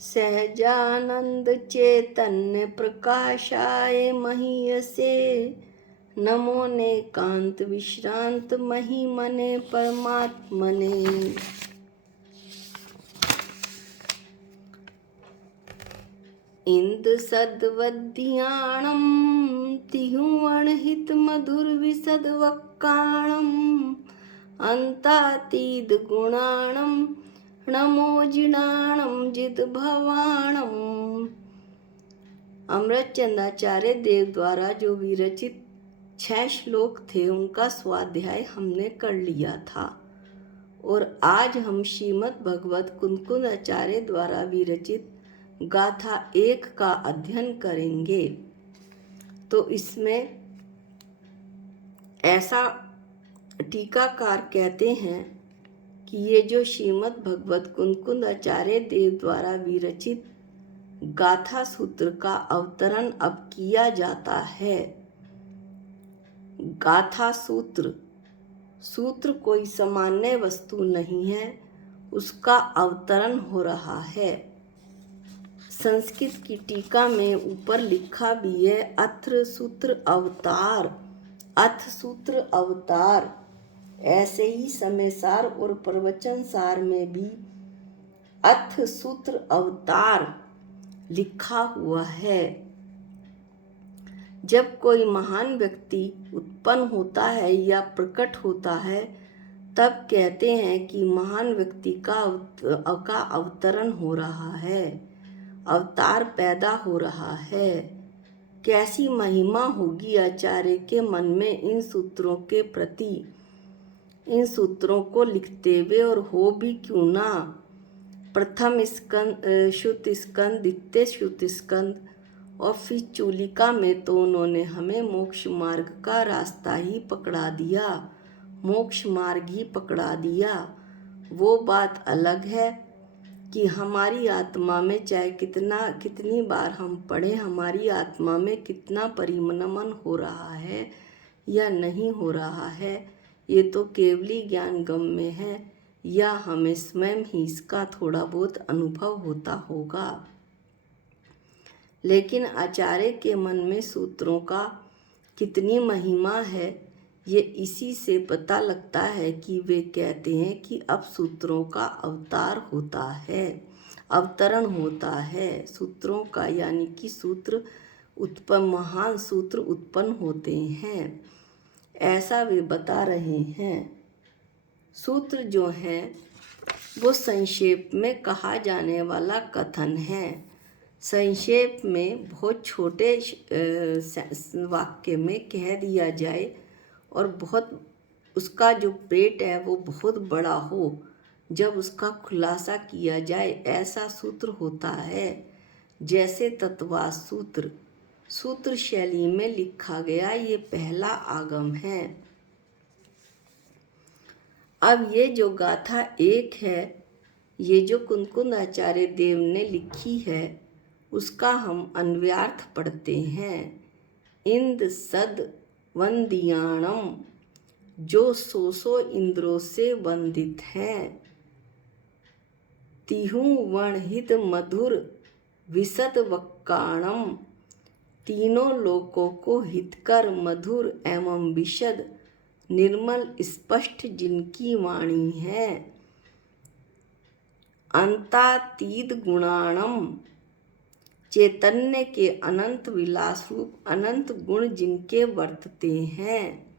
सहजानंद चैतन्य प्रकाशाय महीयसे नमो नेकांत विश्रांत महिमने परमात्मने। इंद सद्वद्याणं तिहुवणहित मधुर विसद वक्काणं अंतातीद गुणाणं नमो जिणाणं जिद भवाणं। अमृतचंदाचार्य देव द्वारा जो विरचित 6 श्लोक थे उनका स्वाध्याय हमने कर लिया था और आज हम श्रीमद् भगवत कुंदकुंद आचार्य द्वारा विरचित गाथा 1 का अध्ययन करेंगे। तो इसमें ऐसा टीकाकार कहते हैं कि ये जो श्रीमद् भगवत कुंदकुंद आचार्य देव द्वारा विरचित गाथा सूत्र का अवतरण अब किया जाता है। गाथा सूत्र कोई सामान्य वस्तु नहीं है, उसका अवतरण हो रहा है। संस्कृत की टीका में ऊपर लिखा भी है अथ सूत्र अवतार। ऐसे ही समय सार और प्रवचन सार में भी अथ सूत्र अवतार लिखा हुआ है। जब कोई महान व्यक्ति उत्पन्न होता है या प्रकट होता है तब कहते हैं कि महान व्यक्ति का अवतरण हो रहा है, अवतार पैदा हो रहा है। कैसी महिमा होगी आचार्य के मन में इन सूत्रों के प्रति, इन सूत्रों को लिखते हुए। और हो भी क्यों ना, प्रथम स्कंद शुद्ध स्कंद, द्वितीय शुद्ध स्कंद और फिर चूलिका में तो उन्होंने हमें मोक्ष मार्ग का रास्ता ही पकड़ा दिया, मोक्ष मार्ग ही पकड़ा दिया। वो बात अलग है कि हमारी आत्मा में चाहे कितनी बार हम पढ़ें, हमारी आत्मा में कितना परिणमन हो रहा है या नहीं हो रहा है, ये तो केवली ज्ञान गम्य है या हमें स्वयं ही इसका थोड़ा बहुत अनुभव होता होगा। लेकिन आचार्य के मन में सूत्रों का कितनी महिमा है ये इसी से पता लगता है कि वे कहते हैं कि अब सूत्रों का अवतार होता है, अवतरण होता है सूत्रों का, यानी कि सूत्र उत्पन्न, महान सूत्र उत्पन्न होते हैं, ऐसा वे बता रहे हैं। सूत्र जो हैं वो संक्षेप में कहा जाने वाला कथन है। संक्षेप में बहुत छोटे वाक्य में कह दिया जाए और बहुत उसका जो पेट है वो बहुत बड़ा हो, जब उसका खुलासा किया जाए, ऐसा सूत्र होता है। जैसे तत्वा सूत्र शैली में लिखा गया ये पहला आगम है। अब ये जो गाथा 1 है, ये जो कुंदकुंद आचार्य देव ने लिखी है उसका हम अन्वयार्थ पढ़ते हैं। इंद सद वंदियाणम, जो 100 इंद्रों से वंदित हैं। तिहु वर्णहित मधुर विशद वक्काणम, तीनों लोकों को हितकर मधुर एवं विशद निर्मल स्पष्ट जिनकी वाणी है। अंतातीत गुणाणम, चैतन्य के अनंत विलास रूप अनंत गुण जिनके वर्तते हैं।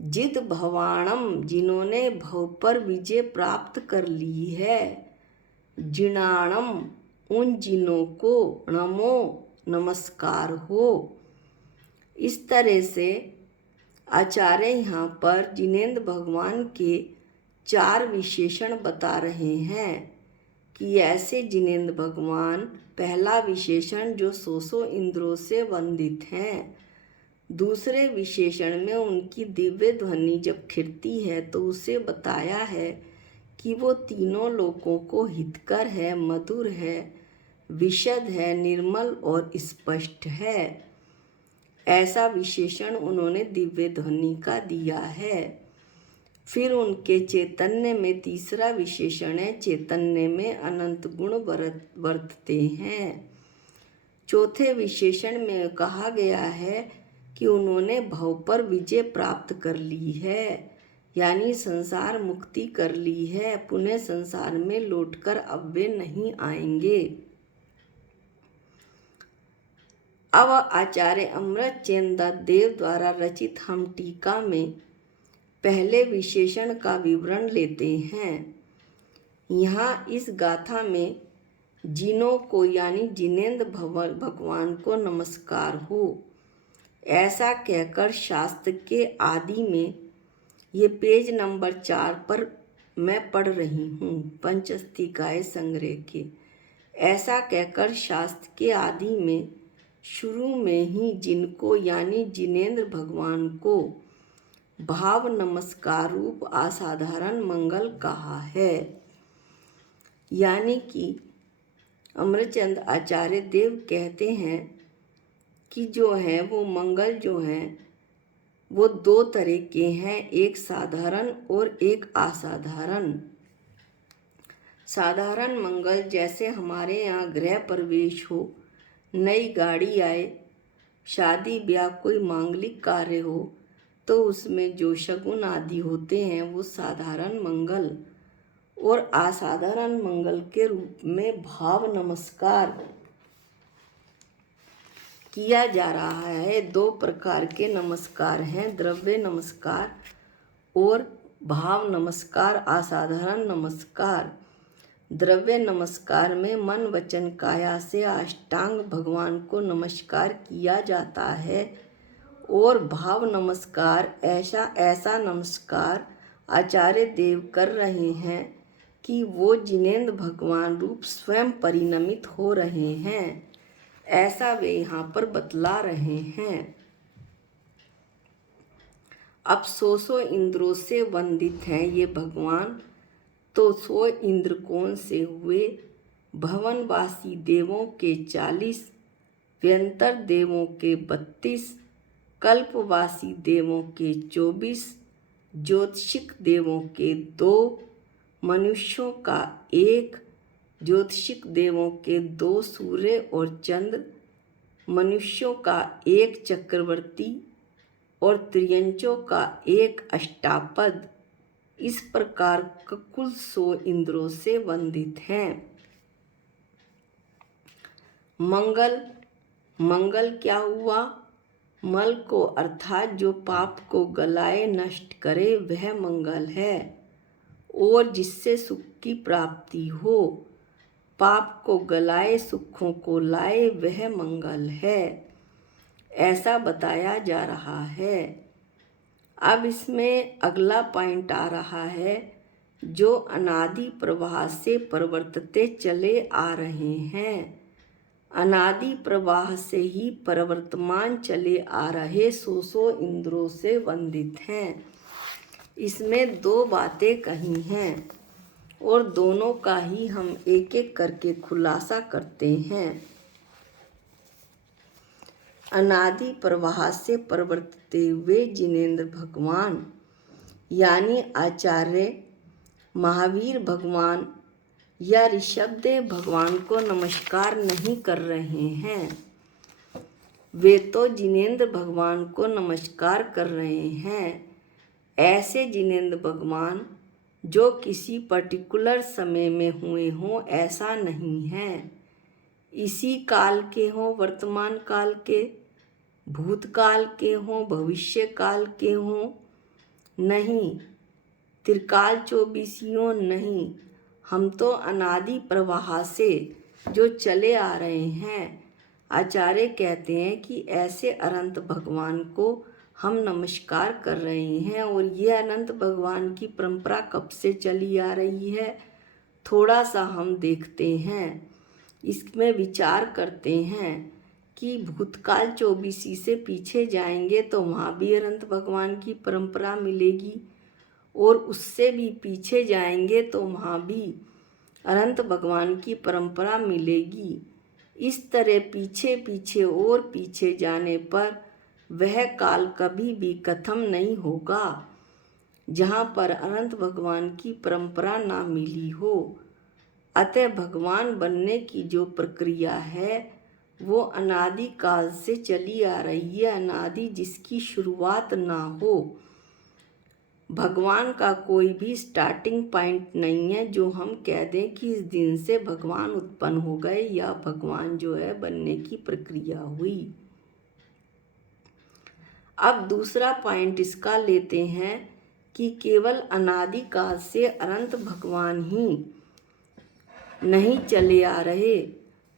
जिद भवाणम, जिन्होंने भव पर विजय प्राप्त कर ली है। जिणाणम, उन जिनों को नमो नमस्कार हो। इस तरह से आचार्य यहाँ पर जिनेंद्र भगवान के 4 विशेषण बता रहे हैं कि ऐसे जिनेंद्र भगवान, पहला विशेषण जो 100 इंद्रों से वंदित हैं। दूसरे विशेषण में उनकी दिव्य ध्वनि जब खिड़ती है तो उसे बताया है कि वो तीनों लोकों को हितकर है, मधुर है, विशद है, निर्मल और स्पष्ट है। ऐसा विशेषण उन्होंने दिव्य ध्वनि का दिया है। फिर उनके चैतन्य में तीसरा विशेषण है, चैतन्य में अनंत गुण वर्तते हैं। चौथे विशेषण में कहा गया है कि उन्होंने भव पर विजय प्राप्त कर ली है, यानी संसार मुक्ति कर ली है, पुनः संसार में लौटकर अब वे नहीं आएंगे। अब आचार्य अमृतचंद देव द्वारा रचित हम टीका में पहले विशेषण का विवरण लेते हैं। यहाँ इस गाथा में जिनों को यानी जिनेंद्र भगवान को नमस्कार हो, ऐसा कहकर शास्त्र के आदि में ये पेज नंबर 4 पर मैं पढ़ रही हूँ, पंचस्तिकाय संग्रह के। ऐसा कहकर शास्त्र के आदि में शुरू में ही जिनको यानी जिनेंद्र भगवान को भाव नमस्कार रूप असाधारण मंगल कहा है। यानी कि अमृतचंद आचार्य देव कहते हैं कि जो है वो मंगल जो हैं वो दो तरह के हैं, एक साधारण और एक असाधारण। साधारण मंगल जैसे हमारे यहाँ गृह प्रवेश हो, नई गाड़ी आए, शादी ब्याह कोई मांगलिक कार्य हो, तो उसमें जो शगुन आदि होते हैं वो साधारण मंगल। और असाधारण मंगल के रूप में भाव नमस्कार किया जा रहा है। 2 प्रकार के नमस्कार हैं, द्रव्य नमस्कार और भाव नमस्कार, असाधारण नमस्कार। द्रव्य नमस्कार में मन वचन काया से अष्टांग भगवान को नमस्कार किया जाता है, और भाव नमस्कार ऐसा नमस्कार आचार्य देव कर रहे हैं कि वो जिनेंद्र भगवान रूप स्वयं परिणमित हो रहे हैं, ऐसा वे यहाँ पर बतला रहे हैं। अब 100 इंद्रों से वंदित हैं ये भगवान, तो 100 इंद्र कौन से हुए? भवनवासी देवों के 40, व्यंतर देवों के 32, कल्पवासी देवों के 24, ज्योतिषिक देवों के 2, मनुष्यों का 1, ज्योतिषिक देवों के 2 सूर्य और चंद्र, मनुष्यों का 1 चक्रवर्ती और त्रियंचों का 1 अष्टापद। इस प्रकार कुल 100 इंद्रों से वंदित हैं। मंगल क्या हुआ? मल को अर्थात जो पाप को गलाए नष्ट करे वह मंगल है, और जिससे सुख की प्राप्ति हो, पाप को गलाए सुखों को लाए वह मंगल है, ऐसा बताया जा रहा है। अब इसमें अगला पॉइंट आ रहा है, जो अनादि प्रवाह से प्रवर्तते चले आ रहे हैं। अनादि प्रवाह से ही प्रवर्तमान चले आ रहे 100 इंद्रों से वंदित हैं। इसमें 2 बातें कही हैं, और दोनों का ही हम एक एक करके खुलासा करते हैं। अनादि प्रवाह से प्रवर्तते हुए जिनेंद्र भगवान यानी आचार्य महावीर भगवान या ऋषभदेव भगवान को नमस्कार नहीं कर रहे हैं, वे तो जिनेंद्र भगवान को नमस्कार कर रहे हैं। ऐसे जिनेंद्र भगवान जो किसी पर्टिकुलर समय में हुए हों ऐसा नहीं है, इसी काल के हों, वर्तमान काल के, भूतकाल के हों, भविष्य काल के हों, नहीं, त्रिकाल चौबीसियों नहीं, हम तो अनादि प्रवाह से जो चले आ रहे हैं। आचार्य कहते हैं कि ऐसे अनंत भगवान को हम नमस्कार कर रहे हैं, और ये अनंत भगवान की परंपरा कब से चली आ रही है, थोड़ा सा हम देखते हैं, इसमें विचार करते हैं कि भूतकाल 24 से पीछे जाएंगे तो वहाँ भी अनंत भगवान की परंपरा मिलेगी, और उससे भी पीछे जाएंगे तो वहाँ भी अनंत भगवान की परंपरा मिलेगी। इस तरह पीछे पीछे और पीछे जाने पर वह काल कभी भी खत्म नहीं होगा। जहाँ पर अनंत भगवान की परंपरा ना मिली हो। अतः भगवान बनने की जो प्रक्रिया है वो अनादि काल से चली आ रही है, अनादि जिसकी शुरुआत ना हो। भगवान का कोई भी स्टार्टिंग पॉइंट नहीं है जो हम कह दें कि इस दिन से भगवान उत्पन्न हो गए या भगवान जो है बनने की प्रक्रिया हुई। अब दूसरा पॉइंट इसका लेते हैं कि केवल अनादि काल से अनंत भगवान ही नहीं चले आ रहे,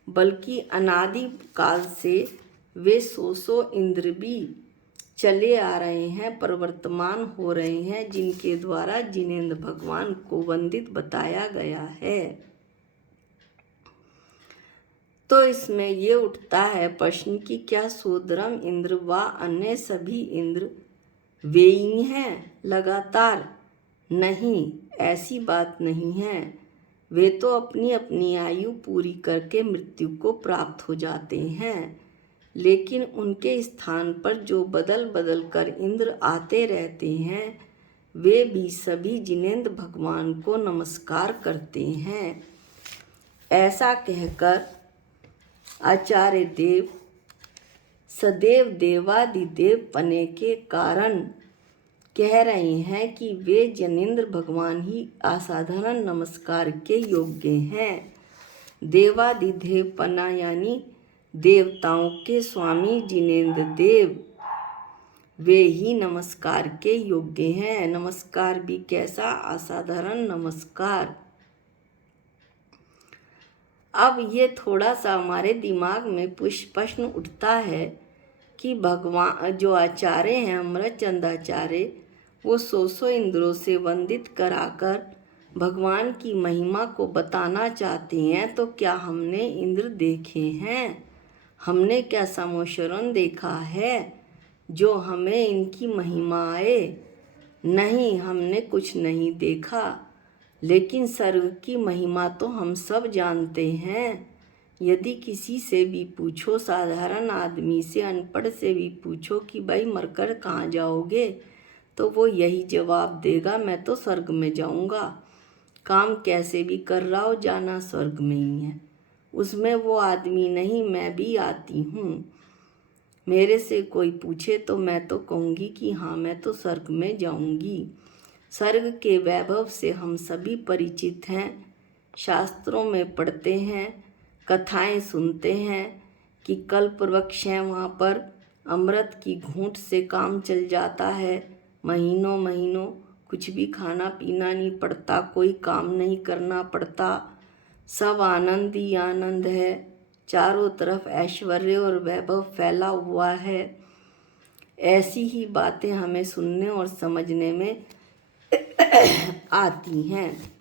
बल्कि अनादि काल से वे सौ इंद्र भी चले आ रहे हैं, प्रवर्तमान हो रहे हैं, जिनके द्वारा जिनेंद्र भगवान को वंदित बताया गया है। तो इसमें ये उठता है प्रश्न कि क्या सोदरम इंद्र व अन्य सभी इंद्र वे ही हैं लगातार? नहीं, ऐसी बात नहीं है। वे तो अपनी अपनी आयु पूरी करके मृत्यु को प्राप्त हो जाते हैं, लेकिन उनके स्थान पर जो बदल बदल कर इंद्र आते रहते हैं वे भी सभी जिनेंद्र भगवान को नमस्कार करते हैं। ऐसा कहकर आचार्य देव सदैव देवादिदेव पने के कारण कह रहे हैं कि वे जिनेंद्र भगवान ही असाधारण नमस्कार के योग्य हैं। देवादिदेव पना यानी देवताओं के स्वामी जिनेंद्र देव, वे ही नमस्कार के योग्य हैं। नमस्कार भी कैसा? असाधारण नमस्कार। अब ये थोड़ा सा हमारे दिमाग में प्रश्न उठता है कि भगवान जो आचार्य हैं अमृतचंद आचार्य, वो सौ इंद्रों से वंदित कराकर भगवान की महिमा को बताना चाहते हैं, तो क्या हमने इंद्र देखे हैं? हमने क्या समोशरण देखा है जो हमें इनकी महिमा आए? नहीं, हमने कुछ नहीं देखा, लेकिन स्वर्ग की महिमा तो हम सब जानते हैं। यदि किसी से भी पूछो, साधारण आदमी से, अनपढ़ से भी पूछो कि भाई मरकर कहाँ जाओगे, तो वो यही जवाब देगा, मैं तो स्वर्ग में जाऊंगा। काम कैसे भी कर रहा हो, जाना स्वर्ग में ही है। उसमें वो आदमी नहीं, मैं भी आती हूँ। मेरे से कोई पूछे तो मैं तो कहूँगी कि हाँ, मैं तो स्वर्ग में जाऊँगी। स्वर्ग के वैभव से हम सभी परिचित हैं, शास्त्रों में पढ़ते हैं, कथाएं सुनते हैं कि कल्प वृक्ष हैं, वहाँ पर अमृत की घूंट से काम चल जाता है। महीनों महीनों कुछ भी खाना पीना नहीं पड़ता, कोई काम नहीं करना पड़ता, सब आनंद ही आनंद है। चारों तरफ ऐश्वर्य और वैभव फैला हुआ है। ऐसी ही बातें हमें सुनने और समझने में आती हैं।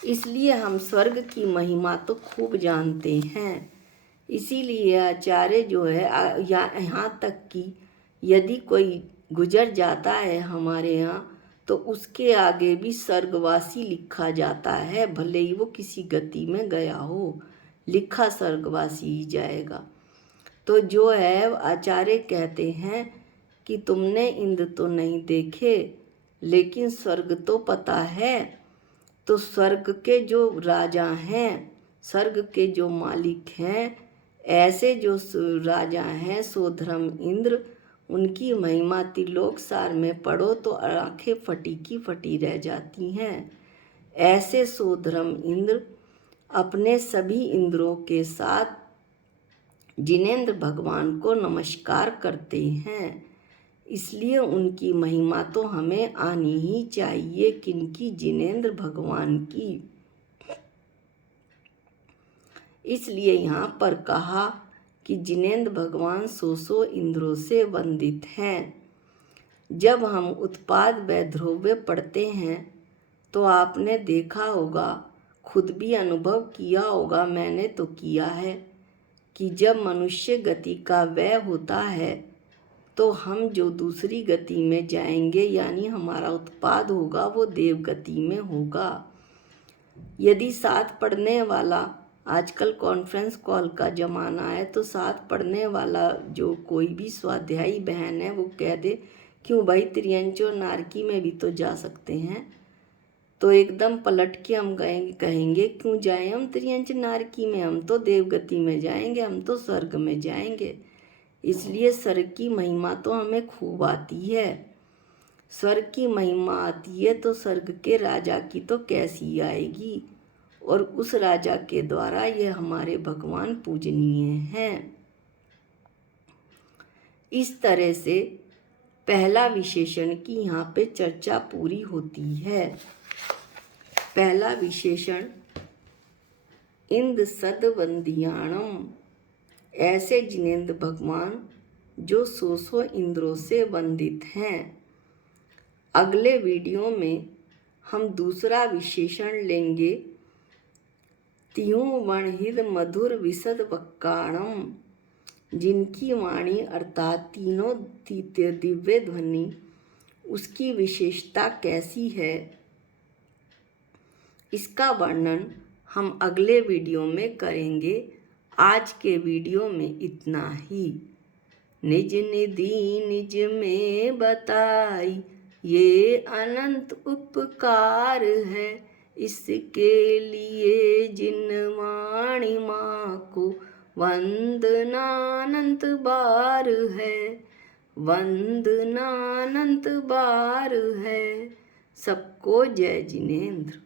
इसलिए हम स्वर्ग की महिमा तो खूब जानते हैं। इसीलिए आचार्य जो है यहाँ तक कि यदि कोई गुजर जाता है हमारे यहाँ, तो उसके आगे भी स्वर्गवासी लिखा जाता है, भले ही वो किसी गति में गया हो, लिखा स्वर्गवासी ही जाएगा। तो जो है आचार्य कहते हैं कि तुमने इंद्र तो नहीं देखे, लेकिन स्वर्ग तो पता है। तो स्वर्ग के जो राजा हैं, स्वर्ग के जो मालिक हैं, ऐसे जो राजा हैं सोधर्म इंद्र, उनकी महिमा त्रिलोक सार में पढ़ो तो आंखें फटी की फटी रह जाती हैं। ऐसे सोधर्म इंद्र अपने सभी इंद्रों के साथ जिनेंद्र भगवान को नमस्कार करते हैं। इसलिए उनकी महिमा तो हमें आनी ही चाहिए। किनकी? जिनेंद्र भगवान की। इसलिए यहाँ पर कहा कि जिनेंद्र भगवान सौ इंद्रों से वंदित हैं। जब हम उत्पाद व ध्रुव्य पढ़ते हैं तो आपने देखा होगा, खुद भी अनुभव किया होगा, मैंने तो किया है कि जब मनुष्य गति का व्यय होता है तो हम जो दूसरी गति में जाएंगे, यानी हमारा उत्पाद होगा, वो देव गति में होगा। यदि साथ पढ़ने वाला, आजकल कॉन्फ्रेंस कॉल का ज़माना है, तो साथ पढ़ने वाला जो कोई भी स्वाध्यायी बहन है वो कह दे क्यों भाई, त्रियंच और नारकी में भी तो जा सकते हैं। तो एकदम पलट के हम कहेंगे क्यों जाए हम त्रियंच नारकी में, हम तो देवगति में जाएंगे, हम तो स्वर्ग में जाएंगे। इसलिए स्वर्ग की महिमा तो हमें खूब आती है। स्वर्ग की महिमा आती है तो स्वर्ग के राजा की तो कैसी आएगी, और उस राजा के द्वारा ये हमारे भगवान पूजनीय हैं। इस तरह से पहला विशेषण की यहाँ पे चर्चा पूरी होती है। पहला विशेषण इंद्र सदवंदियाणम, ऐसे जिनेंद्र भगवान जो 100 इंद्रों से वंदित हैं। अगले वीडियो में हम दूसरा विशेषण लेंगे त्यों वर्णित मधुर विशद वक्काणम, जिनकी वाणी अर्थात तीनों दिव्य ध्वनि, उसकी विशेषता कैसी है, इसका वर्णन हम अगले वीडियो में करेंगे। आज के वीडियो में इतना ही। निज निधि निज में बताई, ये अनंत उपकार है, इसके लिए जिन वाणी माँ को वंदनानंत बार है, वंदनानंत बार है। सबको जय जिनेंद्र।